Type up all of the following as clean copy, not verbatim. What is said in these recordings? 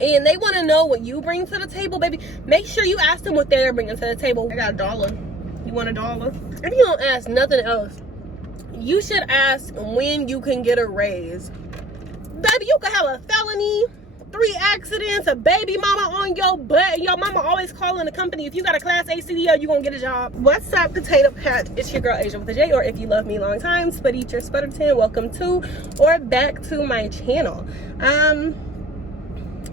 and they want to know what you bring to the table, baby, make sure you ask them what they're bringing to the table. I got $1. You want $1? If you don't ask nothing else, you should ask when you can get a raise. Baby, you could have a felony, 3 accidents, a baby mama on your butt, and your mama always calling the company. If you got a Class A CDL, you gonna get a job. What's up, Potato Patch? It's your girl Asia with a J, or if you love me long time, Spud Eat Your Sputterton. Welcome to or back to my channel.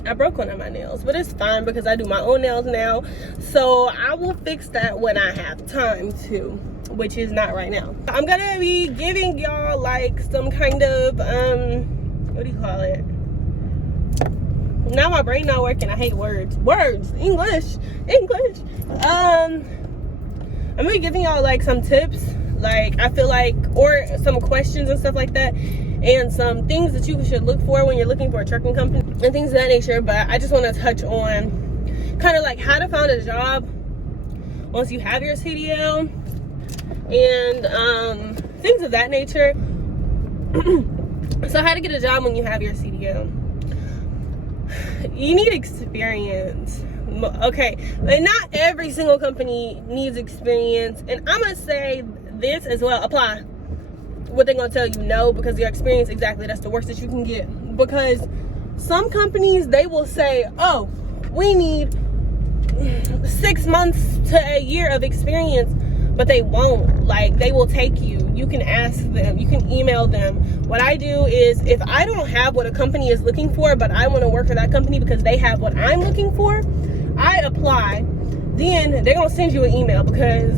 I broke one of my nails, but it's fine because I do my own nails now, so I will fix that when I have time to, which is not right now. I'm gonna be giving y'all like some kind of what do you call it? Now my brain not working. I hate words. English. I'm gonna be giving y'all like some tips, like I feel like, or some questions and stuff like that, and some things that you should look for when you're looking for a trucking company and things of that nature. But I just want to touch on kind of like how to find a job once you have your CDL and things of that nature. So how to get a job when you have your CDL. You need experience, okay? And not every single company needs experience, and I'm gonna say this as well. Apply. What they're gonna tell you, no, because your experience, exactly, that's the worst that you can get. Because some companies, they will say, oh, we need 6 months to a year of experience, but they won't. Like, they will take you. You can ask them, you can email them. What I do is, if I don't have what a company is looking for, but I want to work for that company because they have what I'm looking for, I apply. Then they're gonna send you an email, because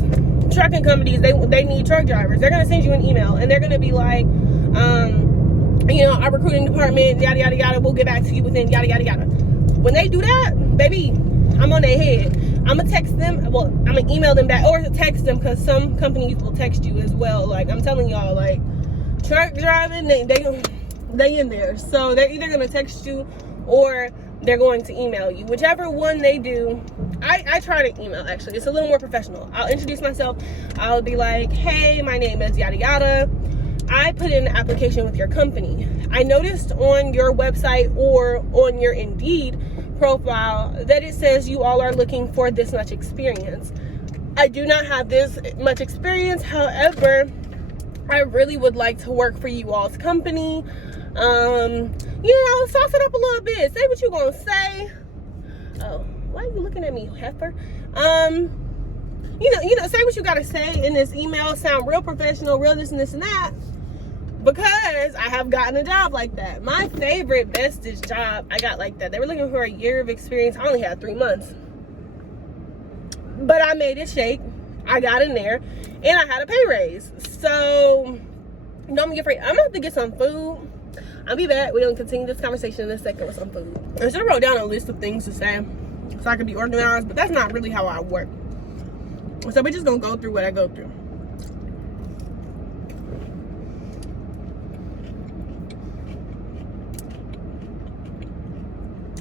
trucking companies, they need truck drivers. They're gonna send you an email and they're gonna be like, you know, our recruiting department, yada yada yada, we'll get back to you within yada yada yada. When they do that, baby, I'm on their head. I'm gonna text them, well, I'm gonna email them back, or text them, because some companies will text you as well. Like, I'm telling y'all, like, truck driving, they in there. So they're either gonna text you or they're going to email you. Whichever one they do, I try to email, actually. It's a little more professional. I'll introduce myself. I'll be like, hey, my name is yada yada. I put in an application with your company. I noticed on your website or on your Indeed profile that it says you all are looking for this much experience. I do not have this much experience. However, I really would like to work for you all's company. You know, sauce it up a little bit. Say what you gonna say. Oh, why are you looking at me, heifer? You know, say what you gotta say in this email. Sound real professional, real this and this and that. Because I have gotten a job like that. My favorite, bestest job I got like that. They were looking for a year of experience. I only had 3 months. But I made it shake. I got in there. And I had a pay raise. So, don't get afraid. I'm going to have to get some food. I'll be back. We're going to continue this conversation in a second with some food. I should have wrote down a list of things to say so I could be organized. But that's not really how I work. So we're just going to go through what I go through.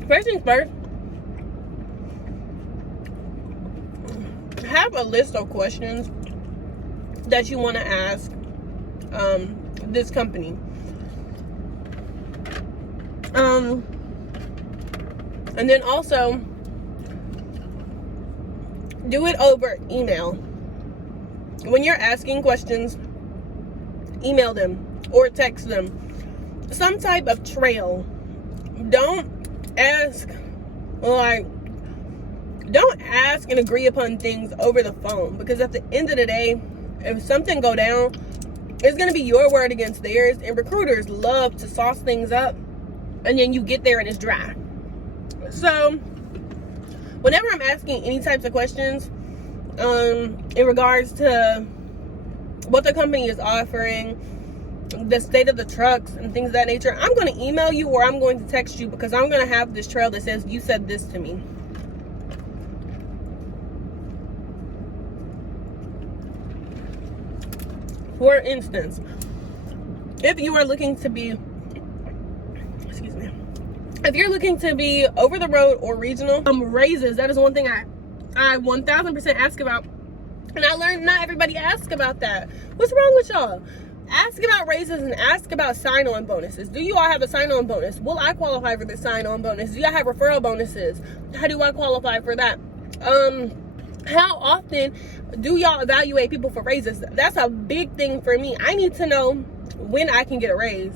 First things first, have a list of questions that you want to ask this company. And then also do it over email. When you're asking questions, email them or text them. Some type of trail. Don't ask and agree upon things over the phone, because at the end of the day, if something go down, it's going to be your word against theirs, and recruiters love to sauce things up and then you get there and it's dry. So whenever I'm asking any types of questions in regards to what the company is offering, the state of the trucks and things of that nature, I'm going to email you or I'm going to text you, because I'm going to have this trail that says you said this to me. For instance, if you are looking to be, if you're looking to be over the road or regional, raises, that is one thing I 1000% ask about. And I learned not everybody asks about that. What's wrong with y'all? ask about raises and ask about sign-on bonuses. Do you all have a sign-on bonus? Will I qualify for the sign-on bonus? Do y'all have referral bonuses? How do I qualify for that? How often do y'all evaluate people for raises? That's a big thing for me. I need to know when I can get a raise.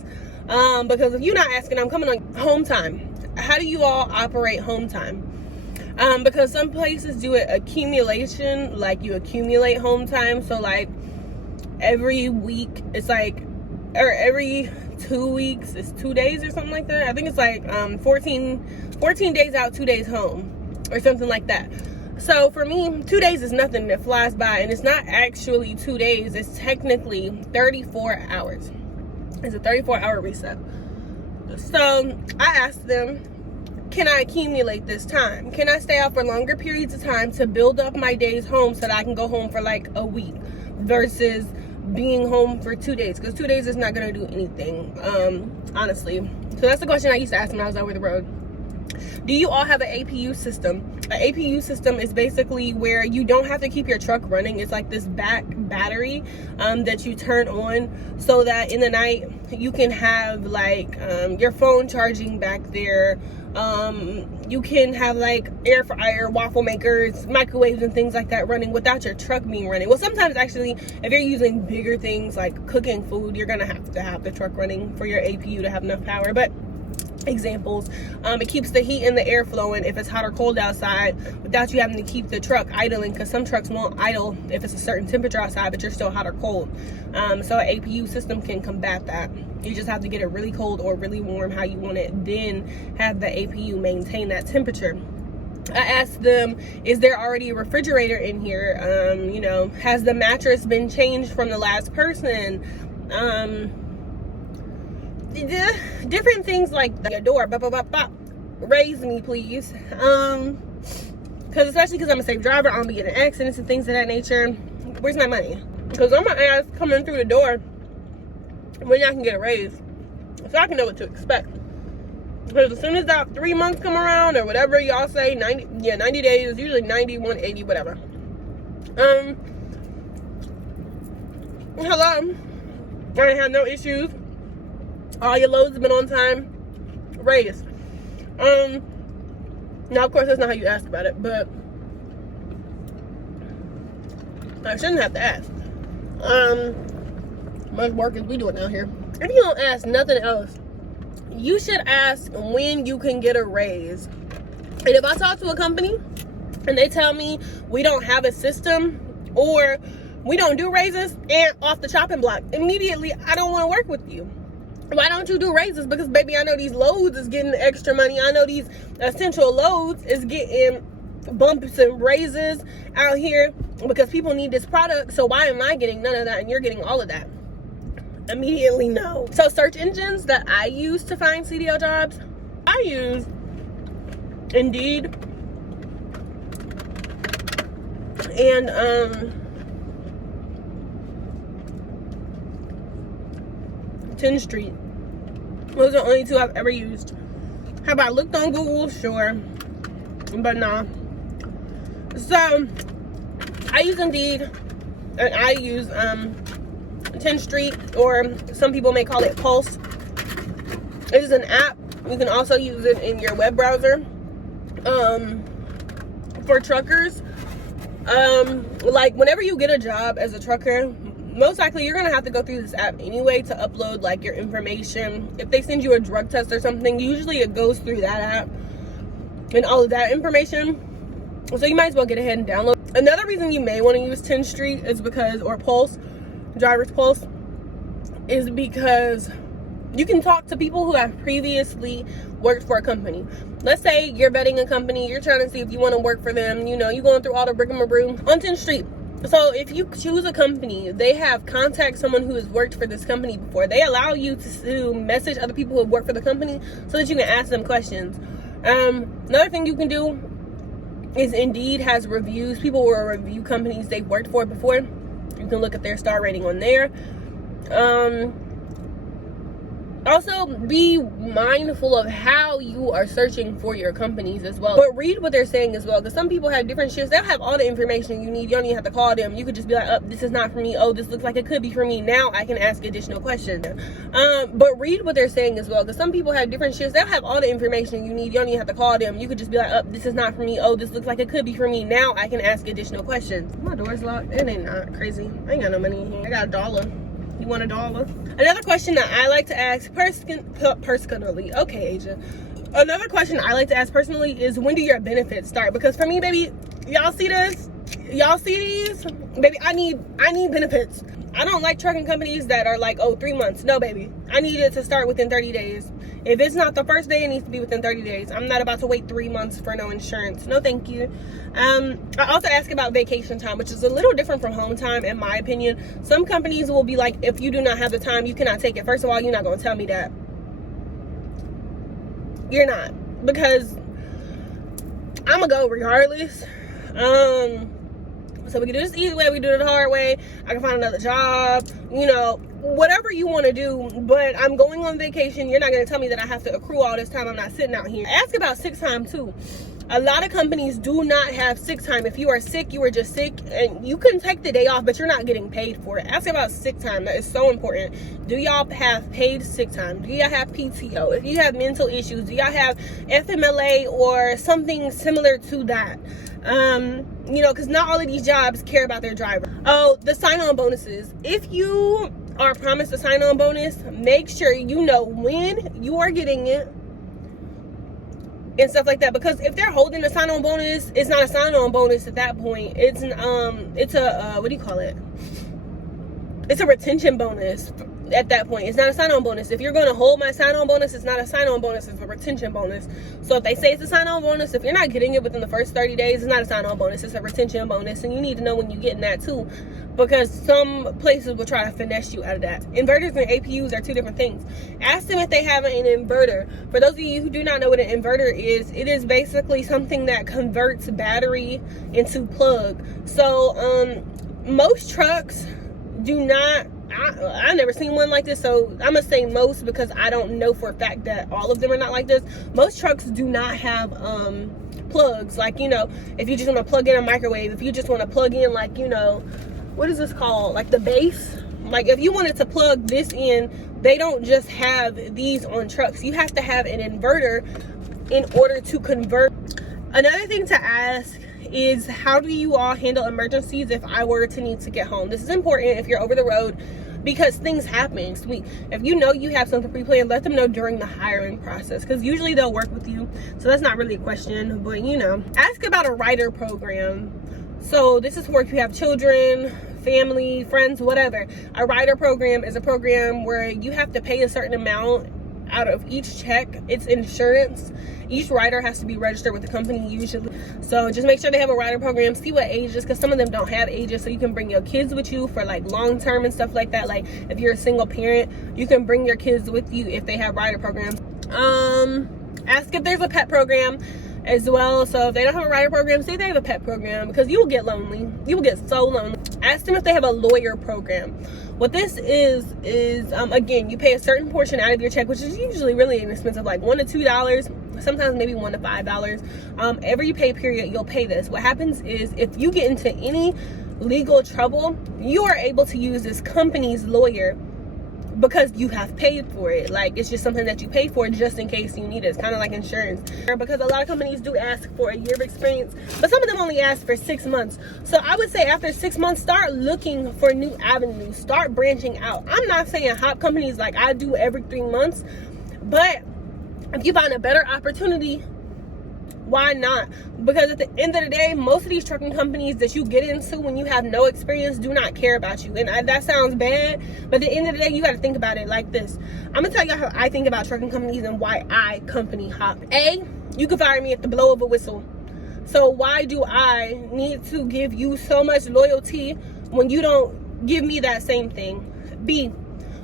Because if you're not asking, I'm coming on home time. How do you all operate home time? Because some places do it accumulation, like you accumulate home time. So like every week, it's like, or every 2 weeks, it's 2 days or something like that. I think it's like 14 days out, 2 days home, or something like that. So for me, 2 days is nothing. It flies by, and it's not actually 2 days. It's technically 34 hours. It's a 34-hour reset. So I asked them, can I accumulate this time? Can I stay out for longer periods of time to build up my days home so that I can go home for like a week versus being home for 2 days? Because 2 days is not going to do anything, honestly. So that's the question I used to ask when I was over the road. Do you all have an APU system? An APU system is basically where you don't have to keep your truck running. It's like this back battery that you turn on so that in the night you can have like your phone charging back there. You can have like air fryer, waffle makers, microwaves and things like that running without your truck being running. Well, sometimes actually, if you're using bigger things like cooking food, you're gonna have to have the truck running for your APU to have enough power. But examples, it keeps the heat and the air flowing if it's hot or cold outside without you having to keep the truck idling, because some trucks won't idle if it's a certain temperature outside but you're still hot or cold. So an APU system can combat that. You just have to get it really cold or really warm, how you want it, then have the APU maintain that temperature. I asked them, is there already a refrigerator in here? You know, has the mattress been changed from the last person? Different things like the door. Raise me, please. Because especially because I'm a safe driver, I'm gonna be getting accidents and things of that nature. Where's my money? Because I'm gonna ask coming through the door when I can get a raise, so I can know what to expect. Because as soon as that 3 months come around, or whatever y'all say, 90 days, usually 90, 180, whatever. Hello, I ain't had no issues. All your loads have been on time. Raise. Now of course that's not how you ask about it, but I shouldn't have to ask. Much work as we do it down here. If you don't ask nothing else, you should ask when you can get a raise. And if I talk to a company and they tell me we don't have a system or we don't do raises, and off the chopping block, immediately I don't want to work with you. Why don't you do raises? Because baby, I know these loads is getting extra money. I know these essential loads is getting bumps and raises out here because people need this product. So why am I getting none of that and you're getting all of that? Immediately no. So search engines that I use to find CDL jobs, I use Indeed and 10th Street. Those are the only two I've ever used. Have I looked on Google? Sure, but nah. So I use Indeed and I use 10th Street, or some people may call it Pulse. It is an app. You can also use it in your web browser. For truckers, like whenever you get a job as a trucker, most likely you're gonna have to go through this app anyway to upload like your information. If they send you a drug test or something, usually it goes through that app and all of that information. So you might as well get ahead and download. Another reason you may want to use 10th Street is because, or Pulse, Driver's Pulse, is because you can talk to people who have previously worked for a company. Let's say you're vetting a company, you're trying to see if you want to work for them, you know, you're going through all the rigmarole on 10th Street. So if you choose a company, they have contact someone who has worked for this company before. They allow you to message other people who have worked for the company so that you can ask them questions. Another thing you can do is Indeed has reviews. People will review companies they've worked for before. You can look at their star rating on there. Also, be mindful of how you are searching for your companies as well. But read what they're saying as well, because some people have different shifts. They'll have all the information you need. You don't even have to call them. You could just be like, oh, this is not for me. Oh, this looks like it could be for me. Now I can ask additional questions. But read what they're saying as well, because some people have different shifts. They'll have all the information you need. You don't even have to call them. You could just be like, oh, this is not for me. Oh, this looks like it could be for me. Now I can ask additional questions. My door's locked. It ain't not crazy. I ain't got no money in here. I got $1. You want $1? Another question that I like to ask personally, okay, Asia. Another question I like to ask personally is, when do your benefits start? Because for me, baby, y'all see this? Y'all see these? Baby, I need benefits. I don't like trucking companies that are like, oh, 3 months. No, baby. I need it to start within 30 days. If it's not the first day, it needs to be within 30 days. I'm not about to wait 3 months for no insurance. No, thank you. I also ask about vacation time, which is a little different from home time, in my opinion. Some companies will be like, if you do not have the time, you cannot take it. First of all, you're not going to tell me that. You're not. Because I'm going to go regardless. So we can do this easy way, we can do it the hard way. I can find another job, you know, whatever you want to do. But I'm going on vacation. You're not going to tell me that I have to accrue all this time. I'm not sitting out here. Ask about sick time too. A lot of companies do not have sick time. If you are sick, you are just sick, and you can take the day off, but you're not getting paid for it. Ask about sick time. That is so important. Do y'all have paid sick time? Do y'all have PTO? If you have mental issues, do y'all have FMLA or something similar to that? You know, because not all of these jobs care about their driver. Oh, the sign-on bonuses. If you are promised a sign-on bonus, make sure you know when you are getting it and stuff like that. Because if they're holding a sign-on bonus, it's not a sign-on bonus at that point. It's a what do you call it? It's a retention bonus at that point. It's not a sign-on bonus. If you're going to hold my sign-on bonus, it's not a sign-on bonus, it's a retention bonus. So if they say it's a sign-on bonus, if you're not getting it within the first 30 days, it's not a sign-on bonus, it's a retention bonus. And you need to know when you're getting that too, because some places will try to finesse you out of that. Inverters and APUs are two different things. Ask them if they have an inverter. For those of you who do not know what an inverter is, it is basically something that converts battery into plug. So most trucks do not, I never seen one like this, so I'm gonna say most because I don't know for a fact that all of them are not like this. Most trucks do not have plugs, like, you know, if you just want to plug in a microwave, if you just want to plug in, like, you know, what is this called, like the base, like if you wanted to plug this in, they don't just have these on trucks. You have to have an inverter in order to convert. Another thing to ask is, how do you all handle emergencies if I were to need to get home? This is important if you're over the road, because things happen. Sweet. If you know you have something pre-planned, let them know during the hiring process, because usually they'll work with you. So that's not really a question, but you know, ask about a rider program. So this is for if you have children, family, friends, whatever. A rider program is a program where you have to pay a certain amount out of each check. It's insurance. Each rider has to be registered with the company usually. So just make sure they have a rider program. See what ages, because some of them don't have ages, so you can bring your kids with you for like long term and stuff like that. Like if you're a single parent, you can bring your kids with you if they have rider programs. Ask if there's a pet program as well. So if they don't have a rider program, say they have a pet program, because you will get lonely. You will get so lonely. Ask them if they have a lawyer program. What this is again, you pay a certain portion out of your check, which is usually really inexpensive, like $1 to $2, sometimes maybe $1 to $5. Every pay period you'll pay this. What happens is, if you get into any legal trouble, you are able to use this company's lawyer because you have paid for it. Like, it's just something that you pay for just in case you need it. It's kind of like insurance, because a lot of companies do ask for a year of experience, but some of them only ask for 6 months. So I would say after 6 months, start looking for new avenues, start branching out. I'm not saying hop companies like I do every 3 months, but if you find a better opportunity, why not? Because at the end of the day, most of these trucking companies that you get into when you have no experience do not care about you. And that sounds bad, but at the end of the day, you got to think about it like this. I'm gonna tell you how I think about trucking companies and why I company hop. A, you can fire me at the blow of a whistle. So why do I need to give you so much loyalty when you don't give me that same thing? B,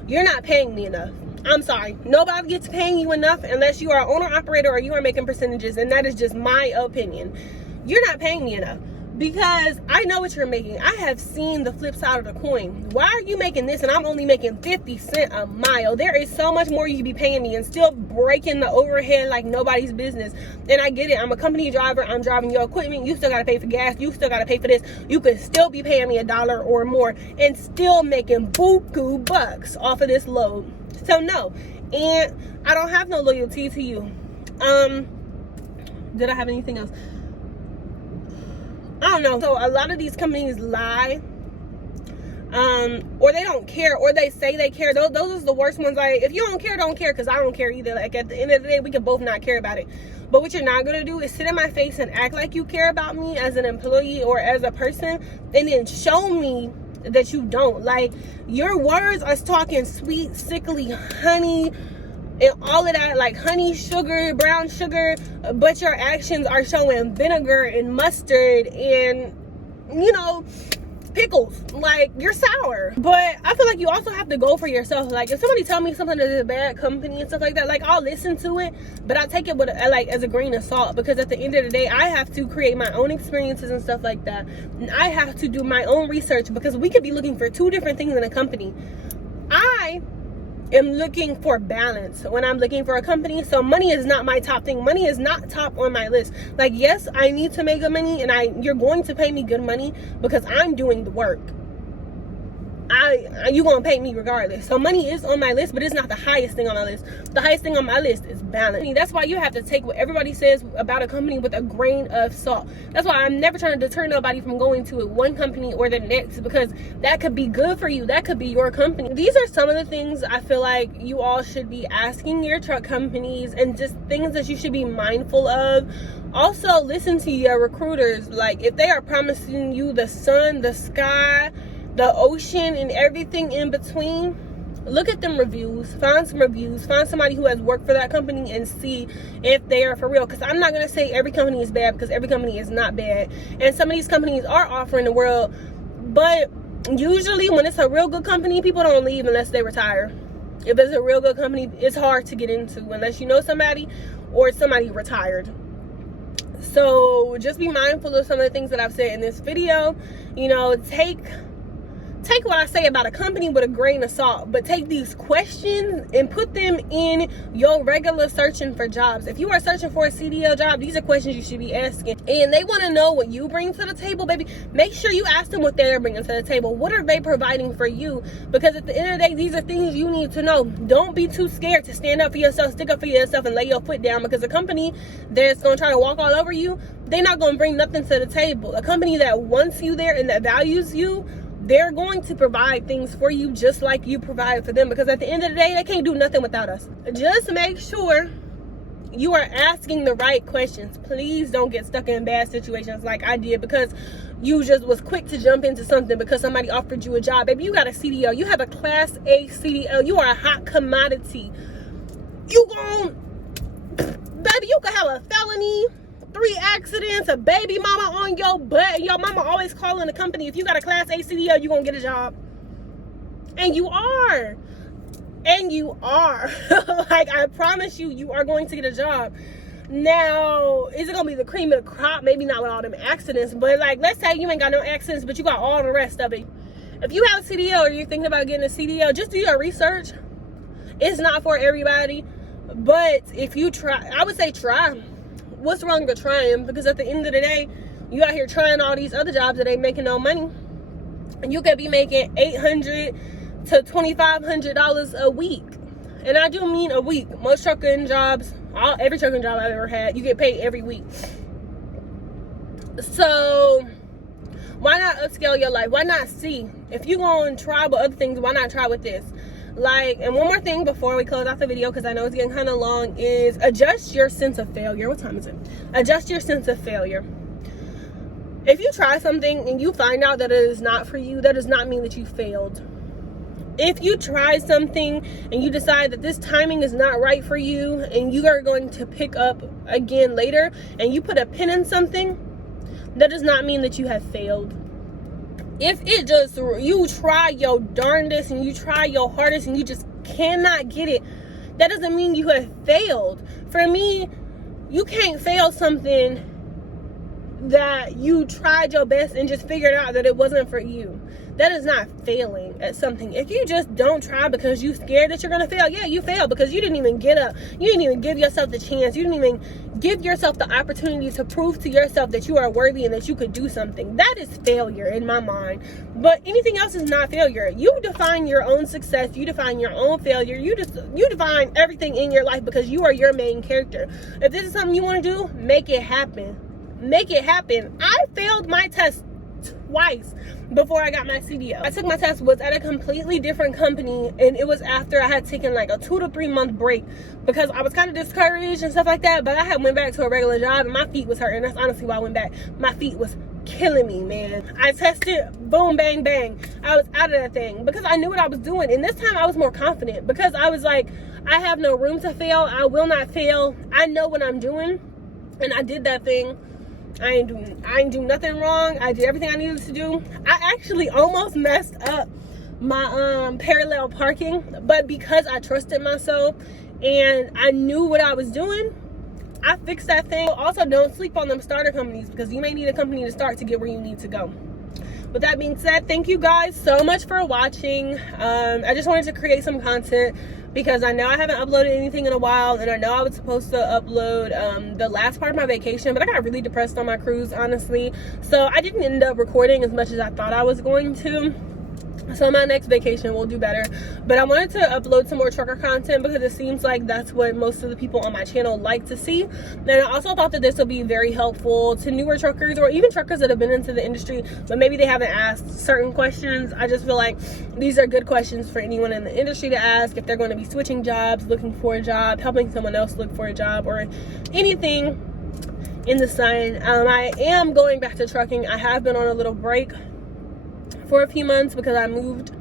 you're not paying me enough. I'm sorry, nobody gets paying you enough unless you are an owner operator or you are making percentages, and that is just my opinion. You're not paying me enough. Because I know what you're making. I have seen the flip side of the coin. Why are you making this and I'm only making 50 cents a mile? There is so much more you could be paying me and still breaking the overhead like nobody's business. And I get it. I'm a company driver. I'm driving your equipment. You still got to pay for gas. You still got to pay for this. You could still be paying me $1 or more and still making buku bucks off of this load. So no. And I don't have no loyalty to you. Did I have anything else? I don't know. So a lot of these companies lie, or they don't care, or they say they care. Those are the worst ones. Like, if you don't care, don't care, because I don't care either. Like, at the end of the day, we can both not care about it. But what you're not going to do is sit in my face and act like you care about me as an employee or as a person, and then show me that you don't. Like, your words are talking sweet, sickly honey and all of that, like honey, sugar, brown sugar, but your actions are showing vinegar and mustard and, you know, pickles. Like, you're sour. But I feel like you also have to go for yourself. Like, if somebody tell me something is a bad company and stuff like that, like, I'll listen to it, but I take it with like as a grain of salt, because at the end of the day, I have to create my own experiences and stuff like that, and I have to do my own research, because we could be looking for two different things in a company. I am looking for balance when I'm looking for a company. So money is not my top thing. Money is not top on my list. Like, yes, I need to make good money, and you're going to pay me good money because I'm doing the work. You gonna pay me regardless. So money is on my list, but it's not the highest thing on my list. The highest thing on my list is balance. I mean, that's why you have to take what everybody says about a company with a grain of salt. That's why I'm never trying to deter nobody from going to one company or the next, because that could be good for you. That could be your company. These are some of the things I feel like you all should be asking your truck companies, and just things that you should be mindful of. Also, listen to your recruiters. Like, if they are promising you the sun, the sky, the ocean, and everything in between, look at them reviews. Find some reviews. Find somebody who has worked for that company and see if they are for real. Because I'm not going to say every company is bad, because every company is not bad. And some of these companies are offering the world. But usually when it's a real good company, people don't leave unless they retire. If it's a real good company, it's hard to get into unless you know somebody or somebody retired. So just be mindful of some of the things that I've said in this video. You know, take what I say about a company with a grain of salt, but take these questions and put them in your regular searching for jobs. If you are searching for a CDL job, these are questions you should be asking. And they want to know what you bring to the table, baby. Make sure you ask them what they're bringing to the table. What are they providing for you? Because at the end of the day, these are things you need to know. Don't be too scared to stand up for yourself, stick up for yourself, and lay your foot down, because a company that's going to try to walk all over you, they're not going to bring nothing to the table. A company that wants you there and that values you, they're going to provide things for you just like you provide for them, because at the end of the day, they can't do nothing without us. Just make sure you are asking the right questions. Please don't get stuck in bad situations like I did, because you just was quick to jump into something because somebody offered you a job. Baby, you got a CDL. You have a Class A CDL. You are a hot commodity. Baby, you could have a felony, 3 accidents, a baby mama on your butt, and your mama always calling the company. If you got a Class A CDL, you gonna get a job. And you are. Like, I promise you, you are going to get a job. Now, is it gonna be the cream of the crop? Maybe not with all them accidents, but like, let's say you ain't got no accidents, but you got all the rest of it. If you have a CDL or you're thinking about getting a CDL, just do your research. It's not for everybody, but if you try, I would say try. What's wrong with trying? Because at the end of the day, you out here trying all these other jobs that ain't making no money, and you could be making $800 to $2,500 a week. And I do mean a week. Most trucking jobs, every trucking job I've ever had, you get paid every week. So why not upscale your life? Why not see? If you're going to try with other things, why not try with this? Like, and one more thing before we close out the video, because I know it's getting kind of long, is adjust your sense of failure. What time is it? Adjust your sense of failure. If you try something and you find out that it is not for you, that does not mean that you failed. If you try something and you decide that this timing is not right for you, and you are going to pick up again later, and you put a pin in something, that does not mean that you have failed. If you try your darndest and you try your hardest and you just cannot get it, that doesn't mean you have failed. For me, you can't fail something that you tried your best and just figured out that it wasn't for you. That is not failing at something. If you just don't try because you scared that you're gonna fail, yeah, you failed because you didn't even get up. You didn't even give yourself the chance. You didn't even give yourself the opportunity to prove to yourself that you are worthy and that you could do something. That is failure in my mind. But anything else is not failure. You define your own success. You define your own failure. You define everything in your life because you are your main character. If this is something you want to do, make it happen. Make it happen. I failed my test twice before I got my CDL. I took my test, was at a completely different company, and it was after I had taken like a 2 to 3 month break because I was kind of discouraged and stuff like that. But I had went back to a regular job and my feet was hurting. That's honestly why I went back. My feet was killing me, man. I tested, boom, bang, bang. I was out of that thing because I knew what I was doing. And this time I was more confident because I was like, I have no room to fail. I will not fail. I know what I'm doing. And I did that thing. I ain't do nothing wrong. I did everything I needed to do. I actually almost messed up my parallel parking, but because I trusted myself and I knew what I was doing, I fixed that thing. Also, don't sleep on them starter companies because you may need a company to start to get where you need to go. With that being said, thank you guys so much for watching. I just wanted to create some content because I know I haven't uploaded anything in a while, and I know I was supposed to upload the last part of my vacation, but I got really depressed on my cruise, honestly. So I didn't end up recording as much as I thought I was going to. So my next vacation will do better. But I wanted to upload some more trucker content because it seems like that's what most of the people on my channel like to see. And I also thought that this would be very helpful to newer truckers or even truckers that have been into the industry, but maybe they haven't asked certain questions. I just feel like these are good questions for anyone in the industry to ask if they're going to be switching jobs, looking for a job, helping someone else look for a job, or anything in the sun. I am going back to trucking. I have been on a little break for a few months because I moved.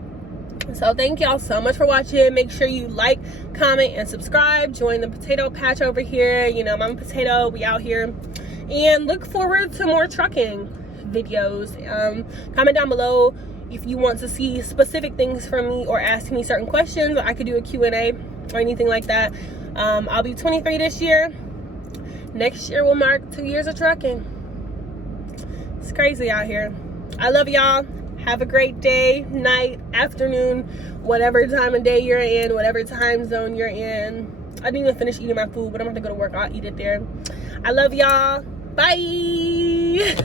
So thank y'all so much for watching. Make sure you like, comment, and subscribe. Join the potato patch over here. You know, Mama Potato, we out here. And look forward to more trucking videos. Comment down below if you want to see specific things from me or ask me certain questions. I could do a Q&A or anything like that. I'll be 23 this year. Next year will mark 2 years of trucking. It's crazy out here. I love y'all. Have a great day, night, afternoon, whatever time of day you're in, whatever time zone you're in. I didn't even finish eating my food, but I'm going to go to work. I'll eat it there. I love y'all. Bye.